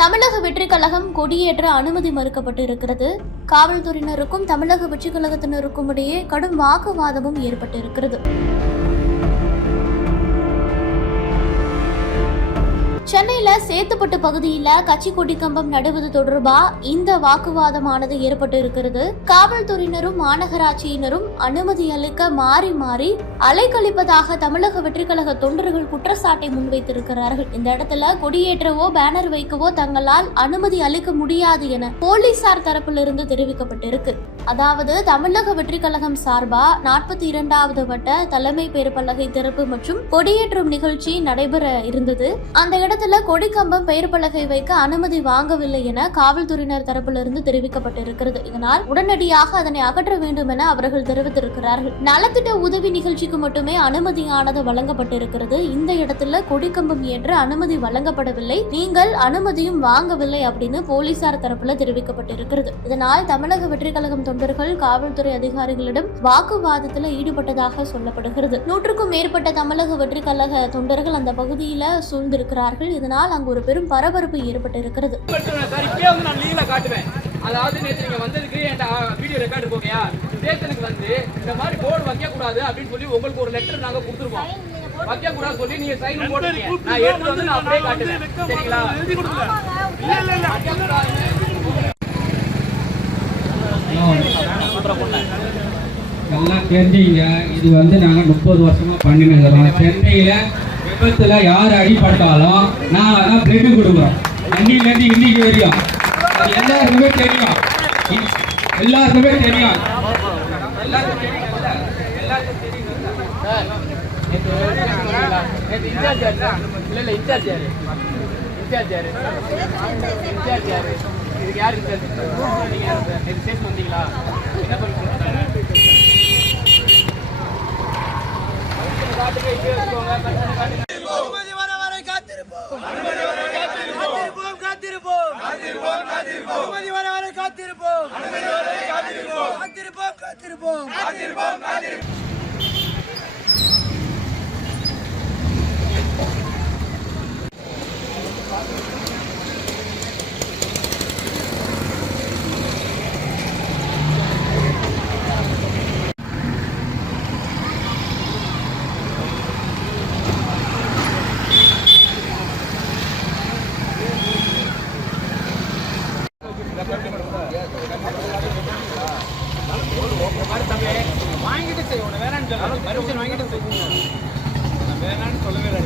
தமிழக வெற்றி கழகம் கொடியேற்ற அனுமதி மறுக்கப்பட்டு இருக்கிறது. காவல்துறையினருக்கும் தமிழக வெற்றி கழகத்தினருக்கும் இடையே கடும் வாக்குவாதமும் ஏற்பட்டு இருக்கிறது. சென்னையில சேத்துப்பட்டு பகுதியில கட்சி கொடி கம்பம் நடுவது தொடர்பா இந்த வாக்குவாதமானது ஏற்பட்டு இருக்கிறது. காவல்துறையினரும் மாநகராட்சியினரும் அனுமதி அளிக்க மாறி மாறி அலைக்கழிப்பதாக தமிழக வெற்றி கழக தொண்டர்கள் குற்றச்சாட்டை முன்வைத்திருக்கிறார்கள். இந்த இடத்துல கொடியேற்றவோ பேனர் வைக்கவோ தங்களால் அனுமதி அளிக்க முடியாது என போலீசார் தரப்பிலிருந்து தெரிவிக்கப்பட்டிருக்கு. அதாவது தமிழக வெற்றி கழகம் சார்பா 42வது வட்ட தலைமை பேருப்பலகை திறப்பு மற்றும் கொடியேற்றும் நிகழ்ச்சி நடைபெற இருந்தது. அந்த இடத்துல கொடிக்கம்பம் பெயர் பலகை வைக்க அனுமதி வாங்கவில்லை என காவல்துறையினர் தரப்பிலிருந்து தெரிவிக்கப்பட்டிருக்கிறது. இதனால் உடனடியாக அதனை அகற்ற வேண்டும் என அவர்கள் தெரிவித்திருக்கிறார்கள். நலத்திட்ட உதவி நிகழ்ச்சிக்கு மட்டுமே அனுமதியானது வழங்கப்பட்டிருக்கிறது. இந்த இடத்துல கொடிக்கம்பம் ஏற்ற அனுமதி வழங்கப்படவில்லை, நீங்கள் அனுமதியும் வாங்கவில்லை அப்படின்னு போலீசார் தரப்புல தெரிவிக்கப்பட்டிருக்கிறது. இதனால் தமிழக வெற்றி கழகம் தொண்டர்கள் காவல்துறை அதிகாரிகளிடம் வாக்குவாதத்தில் ஈடுபட்டதாக சொல்லப்படுகிறது. 100க்கும் மேற்பட்ட தமிழக வெற்றி கழக தொண்டர்கள் அந்த பகுதியில் சூழ்ந்திருக்கிறார்கள். இதனால் அங்கு ஒரு பெரும் பரபரப்பு ஏற்பட்டு இருக்கிறது. அதாவது நேற்று நீங்க வந்ததுக்கு என்கிட்ட வீடியோ ரெக்கார்டு இருக்கோங்கயா, ஸ்டேஷனுக்கு வந்து இந்த மாதிரி போர்டு வைக்க கூடாது அப்படின்னு சொல்லி உங்களுக்கு ஒரு லெட்டர் நாங்க கொடுத்துருக்கோம். வைக்க கூடாது சொல்லி நீங்க சைன் போடுறீங்க. நான் எடுத்து வந்து நான் அப்படியே காட்டுறேன். சரிங்களா? எல்லாம் தெரிஞ்சுங்க. இது வந்து நாங்கள் 30 வருஷமா பண்ணினுக்கிறோம். சென்னையில விபத்துல யார் அடிபட்டாலும் நான் அதான் பிளட் கொடுக்குறோம். அன்னிலேருந்து இன்னைக்கு வரையும் எல்லாருக்குமே தெரியும். எல்லாருக்குமே தெரியும். இதுக்கு யாரு நீங்க ஸ்டேஷன் வந்தீங்களா? என்ன பண்ணி வாங்கிட்டு செய்ய வேணான்னு சொல்ல, பர்மிஷன் வாங்கிட்டு செய்ய வேணான்னு சொல்லவே இல்லை.